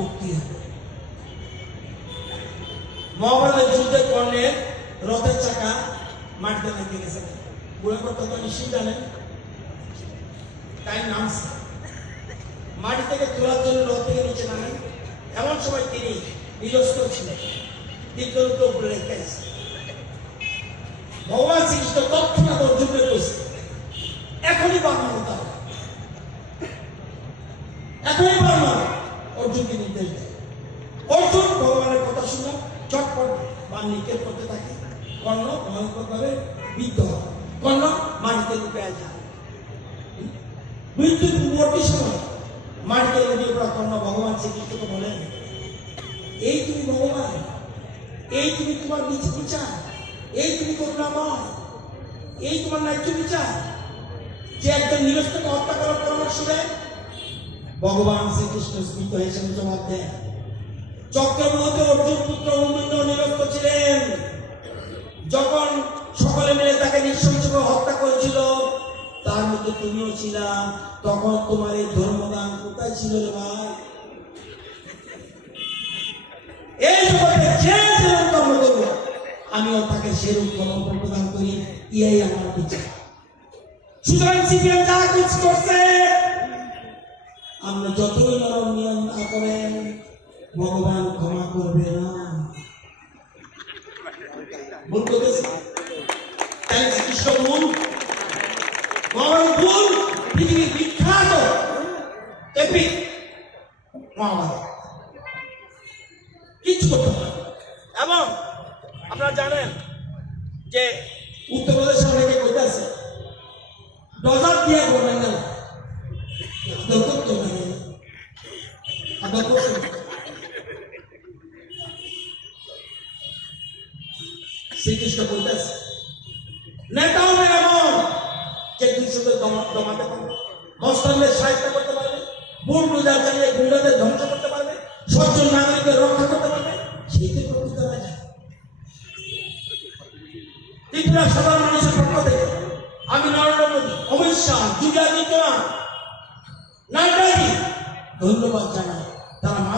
মুক্তি হবে। মহাভারতের যুদ্ধে কর্ণের রথের চাকা মাটিতে লেগে গেছে। তো জানেন? তাই মাটি থেকে তোলার জন্য রথ থেকে নিচে নামেন। এমন সময় তিনি নিরস্ত ছিলেন। তীর্থরূপে উপরে রেখে আছে ভগবান শ্রীকৃষ্ণ তৎক্ষণাৎ অর্জুনকে কইছে এখনই বার্মা হতে হবে এখনই বার্মা অর্জুনকে নির্দেশ দেয় অর্জুন ভগবানের কথা শুনে চটপট বা নিকেল করতে থাকে। কর্ণ ভয়ঙ্করভাবে বিদ্ধ হয়। কর্ণ মাটিতে লুকায় মৃত্যুর পূর্ববর্তী সময় মাটিতে লুকিয়ে পড়া কর্ণ ভগবান শ্রীকৃষ্ণকে বলেন, এই তুমি ভগবান, এই তুমি তোমার নিজ বিচার, এই তুমি করুণাময় এই তোমার ন্যায্য বিচার, যে একজন নিরস্তকে হত্যা করার পরামর্শ দেয়, ভগবান শ্রীকৃষ্ণ স্মৃত হিসেবে জবাব দেন। চক্রবর্তী অর্জুন পুত্র অভিমন্যু নিরস্ত ছিলেন। যখন সকলে মিলে তাকে নিঃসংসবে হত্যা করেছিল, তার মধ্যে তুমিও ছিলা, তখন তোমার এই ধর্মদান কোথায় ছিল রে ভাই? এই জগতে আমিও তাকে সেরকম কর্ম প্রদান করি, ইয়াই আমার বিচার। সুতরাং সিপিএম যা কিছু করছে, আমরা যতই নরম নিয়ম না করেন ভগবান ক্ষমা করবে না। ভুল বিখ্যাত এবং আপনারা জানেন যে উত্তরপ্রদেশ অনেকে কইতেছে ডজার দিয়ে না। আদর করতে হবে। শ্রীকৃষ্ণ বলতেছে, নেতা হবে এমন যে দুশোকে দমাতে পারবে। মস্তানদের সাহায্য করতে পারবে বুট রোজা চালিয়ে গুন্ডাদের ধ্বংস করতে পারবে, সজ্জন নাগরিকদের রক্ষা করতে পারবে সেইতে প্রকৃত রাজা ত্রিপুরা সাধারণ মানুষের পক্ষ থেকে আমি নরেন্দ্র মোদী অমিত শাহ যোগাদিত্যনাথ নাড্ডাজি ধন্যবাদ জানাই।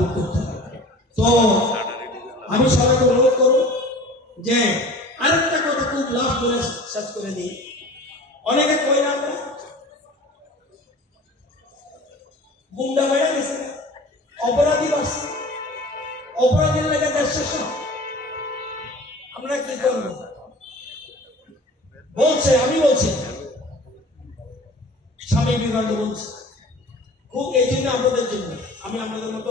ভোগ করতে হবে তো আমি সবাইকে অনুরোধ করব যে আরেকটা কথা খুব লাভ করে শেষ করে দিই। অনেকে কই না গুন্ডা গেছে অপরাধী অপরাধীর লেগে দেশ শেষ আমরা কি করব? বলছে, আমি বলছি স্বামী বিবেকানন্দ বলছে, খুব এই জন্য আপনাদের জন্য, আমি আপনাদের মতো